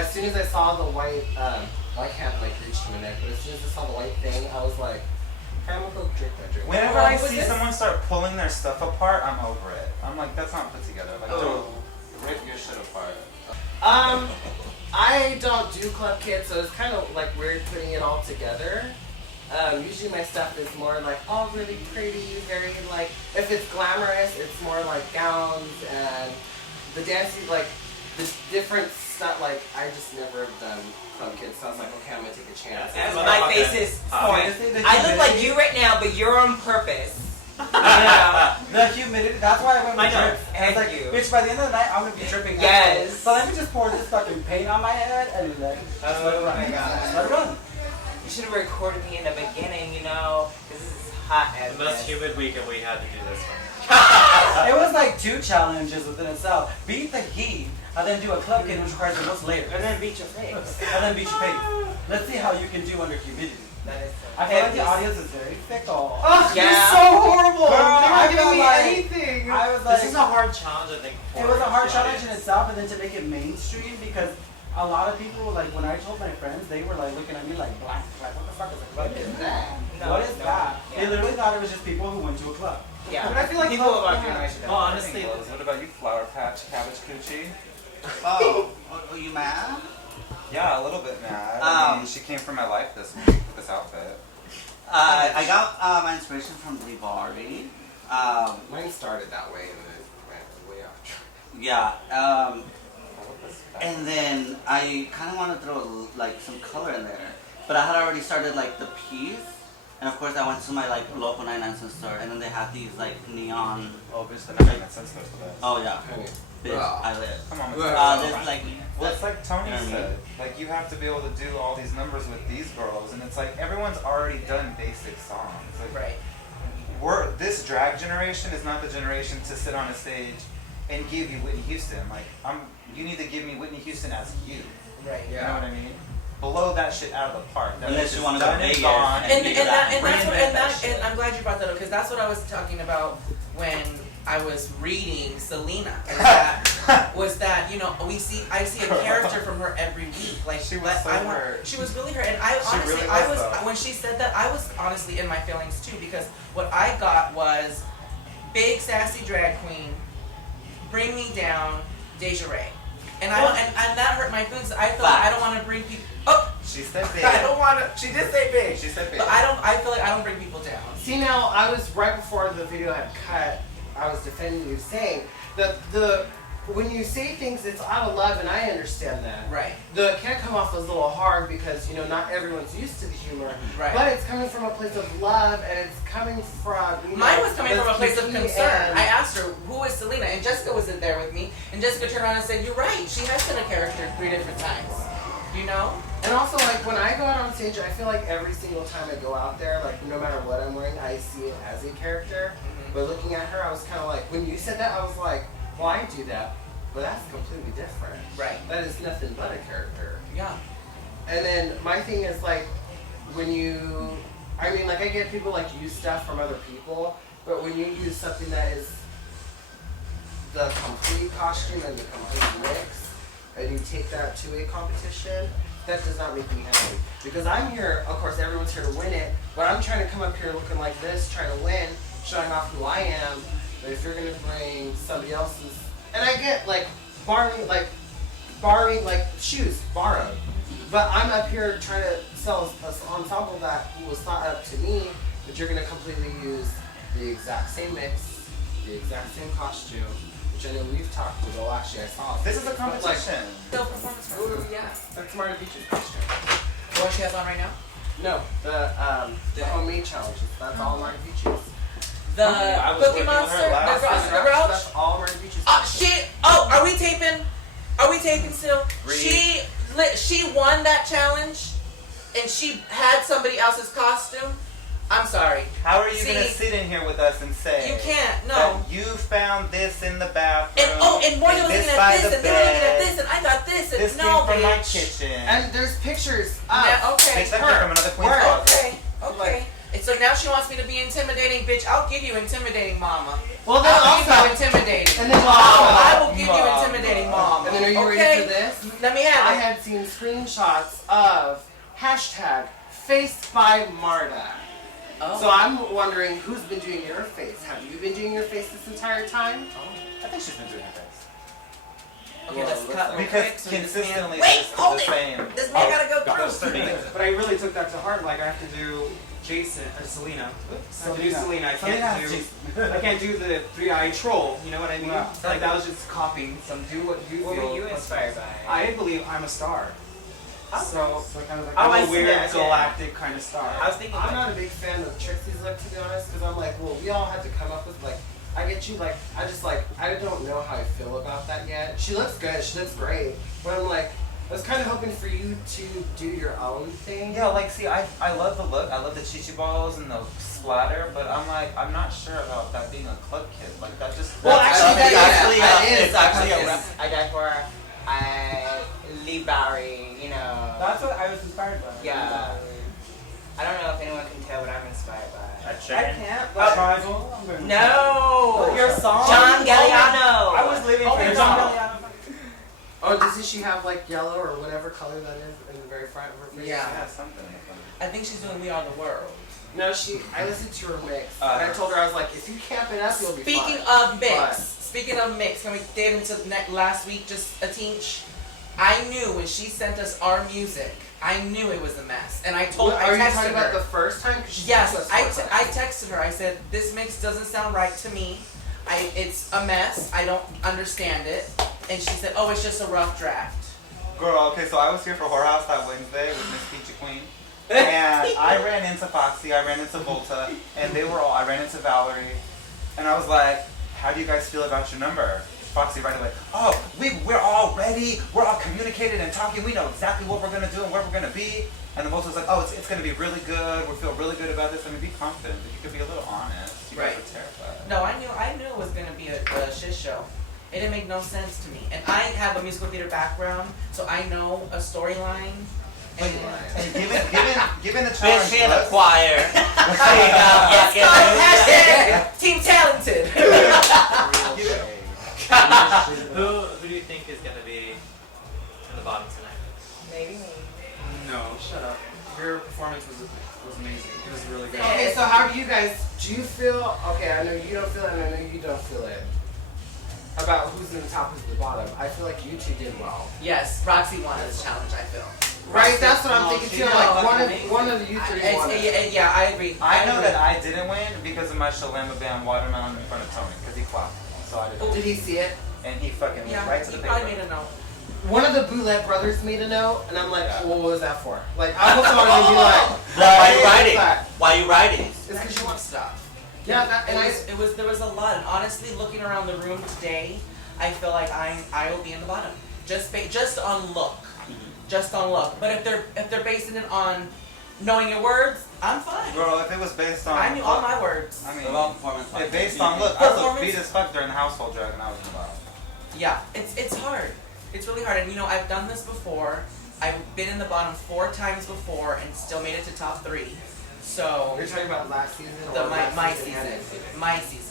as soon as I saw the white, well, I can't like reach to my neck, but as soon as I saw the white thing, I was like, I'm gonna go drink that drink. Whenever I see someone start pulling their stuff apart, I'm over it. I'm like, that's not put together. Like, don't rip your shit apart. I don't do club kits, so it's kind of like weird putting it all together. Usually my stuff is more like all really pretty, very like, if it's glamorous, it's more like gowns and the dancing, like the different stuff. Like I just never have done club kits, so I was like, okay, I'm gonna take a chance. My face is I look like you right now, but you're on purpose. Yeah. The humidity, that's why I went with drip. I was like, you. bitch, by the end of the night, I'm gonna be dripping. Yes. So let me just pour this fucking paint on my head and like, let it run. My God. Let it run. You should have recorded me in the beginning, you know, because this is hot as The most humid weekend we had to do this one. It was like 2 challenges within itself. Beat the heat, and then do a club kit which requires the most layers. And then beat your face. And then beat your face. Let's see how you can do under humidity. That is so I feel like the audience is very fickle. Oh, Yeah. you're so horrible! Girl, You're I not giving felt me like- anything! I was like, This is a hard challenge, I think. it was a hard challenge in itself, and then to make it mainstream because a lot of people, like when I told my friends, they were like looking at me like blank, like what the fuck is a club? What is that? What is that? They literally thought it was just people who went to a club. Yeah. But I feel like people club- about yeah. Well, honestly, What about you, Flower Patch Cabbage Coochie? Oh, are you mad? Yeah, a little bit mad. I mean, she came for my life this week with this outfit. I got my inspiration from Libari. Mine started that way and then went way off track. Yeah. And then I kind of want to throw like some color in there, but I had already started like the piece, and of course I went to my like local 99cent store, and then they had these like neon. Oh, bitch, the 99 cents goes the best. Oh yeah, Honey. bitch, I live. Come on, There's like. well, it's like Tony You know what I mean? said. Like, you have to be able to do all these numbers with these girls, and it's like everyone's already done basic songs. Like, Right. This drag generation is not the generation to sit on a stage and give you Whitney Houston. Like, you need to give me Whitney Houston as you. Right. You know what I mean? Blow that shit out of the park. That Unless is you just wanna go done Vegas gone. and And that's what, Reinvent that shit. and I'm glad you brought that up because that's what I was talking about when I was reading Selena. Was that you know I see a character from her every week. Like She was so hurt. She was really hurt, and I She honestly really I was, was though. when she said that I was honestly in my feelings too because what I got was big sassy drag queen, bring me down, Deja Ray, and and that hurt my feelings. I feel like I don't want to bring people. Oh, She said big. I don't want to. She did say big. She said big. But I feel like I don't bring people down. See now, I was right before the video had cut. I was defending you, saying that when you say things, it's out of love, and I understand that. Right. The can't come off as a little hard because not everyone's used to the humor. Right. But it's coming from a place of love, and it's coming from. Mine was coming from a place of Micky concern. and- I asked her, who is Selena? And Jessica was in there with me. And Jessica turned around and said, you're right. She has been a character 3 different times. You know? And also, like, when I go out on stage, I feel like every single time I go out there, like, no matter what I'm wearing, I see it as a character. But looking at her, I was kind of like, when you said that, I was like, well, I do that, but that's completely different. Right. That is nothing but a character. Yeah. And then my thing is, like, when I get people, like, use stuff from other people, but when you use something that is the complete costume and the complete mix, and you take that to a competition, that does not make me happy. Because I'm here, of course, everyone's here to win it, but I'm trying to come up here looking like this, trying to win, showing off who I am. But if you're gonna bring somebody else's, and I get like borrowing like shoes borrowed, but I'm up here trying to sell an ensemble that was thought up to me, but you're gonna completely use the exact same mix, the exact same costume. Which I know we've talked about. Well, actually, I saw. This is a competition. Still performance for Ooh, yeah. That's Marta Beach's costume. What she has on right now? No, the homemade challenges. That's all Marta Beach's. The I was Cookie working with her Monster? last The time. Grouch? That's all Marta Beach's. Are we taping? Are we taping still? She won that challenge, and she had somebody else's costume. I'm sorry. How are you See, gonna sit in here with us and say You can't. No. that you found this in the bathroom? And Morgan was this looking by at this, the and they were looking at bed, this, and I got this, and This no, came from my bitch. kitchen. And there's pictures. Yeah, okay. It's like from another queen's Where? closet. Okay. Okay. And so now she wants me to be intimidating, bitch. I'll give you intimidating, mama. Well, then I'll give also, you intimidating. and then I will give you Mama. intimidating, mama. and then are you okay? ready for this? Let me have I it. had seen screenshots of hashtag Faced by Marta. Oh. So I'm wondering who's been doing your face. Have you been doing your face this entire time? I think she's been doing her best. Okay, Well, let's cut real Because quick. So this consistently man, wait, it's hold the it. same. This man gotta go Got those through. 30 minutes. But I really took that to heart. Like I have to do Jason or Selena. I have to do Selena. I can't do the three-eyed troll. You know what I mean? Wow. Like that was just copying some. Do what you What feel. were you inspired by? I believe I'm a star. So kind of like Oh, I I'm a see weird that, yeah. galactic kind of star. I was thinking. I'm not a big fan of Trixie's look, to be honest, because I'm like, well, we all had to come up with, like, I get you, like, I don't know how I feel about that yet. She looks good, she looks great, but I'm like, I was kind of hoping for you to do your own thing. Yeah, like, see, I love the look. I love the chichi balls and the splatter, but I'm not sure about that being a club kid. Like, that just. Well, That's- actually, that it's is- it's actually a Yes, rep. I died for Lee Bowery, you know. That's what I was inspired by. Yeah. I don't know if anyone can tell what I'm inspired by. A I chicken. can't. But tribal. I'm going No! Your song? John Galliano! I was living Oh, for your your song. song. Oh, doesn't she have, like, yellow or whatever color that is in the very front of her face? Yeah. Yeah, something like that. I think she's doing We Are the World. No, I listened to her mix, and I told her, I was like, if you camp it up, you'll be Speaking fine. of mix, can we get into last week just a teach? I knew when she sent us our music, I knew it was a mess, and I told her. I Are you texted talking about her. the first time? 'Cause she Yes, texted us I four times. I texted her. I said this mix doesn't sound right to me. It's a mess. I don't understand it. And she said, oh, it's just a rough draft. Girl, okay, so I was here for Whorehouse that Wednesday with Miss Peachy Queen. And I ran into Foxy, I ran into Volta, and I ran into Valerie. And I was like, how do you guys feel about your number? Foxy right away, oh, we're all ready, we're all communicated and talking, we know exactly what we're gonna do and where we're gonna be. And the Volta was like, oh, it's gonna be really good, we feel really good about this. I mean, be confident, but you could be a little honest. You guys Right. are terrified. No, I knew it was gonna be a shit show. It didn't make no sense to me. And I have a musical theater background, so I know a storyline. And And given the Bitch, challenge, she in the was- choir. it's called hashtag Team Talented. Who do you think is gonna be in the bottom tonight? Maybe me. No, shut up. Your performance was amazing. It was really good. Okay, so how do you feel, okay, I know you don't feel it, and I know you don't feel it, about who's in the top, who's in the bottom. I feel like you two did well. Yes, Roxy won this challenge, I feel. Right, that's what I'm thinking she too. did Like, amazing. one of you three won it. Yeah, I agree. I know agree. that I didn't win because of my Shalama Bam watermelon in front of Tony, because he flopped. So I didn't. Did he see it? And he fucking went Yeah, right to he the probably paper. made a note. One of the BOULET brothers made a note, and I'm like, Yeah. well, what was that for? Like, I almost wanted to be like, Why you "Hey, writing? what's that?" Why you writing? It's because you want stuff. Yeah, that, and There was a lot, and honestly, looking around the room today, I feel like I will be in the bottom. Just on look. Just on look. But if they're basing it on knowing your words, I'm fine. Girl, if it was based on. I knew all my words. I mean, About performance. if based on look, I was Performance- beat as fuck during the household drag and I was in the bottom. Yeah, it's hard. It's really hard, and you know I've done this before. I've been in the bottom 4 times before and still made it to top 3. So you're talking about last season? the or my last my season season, and this my season.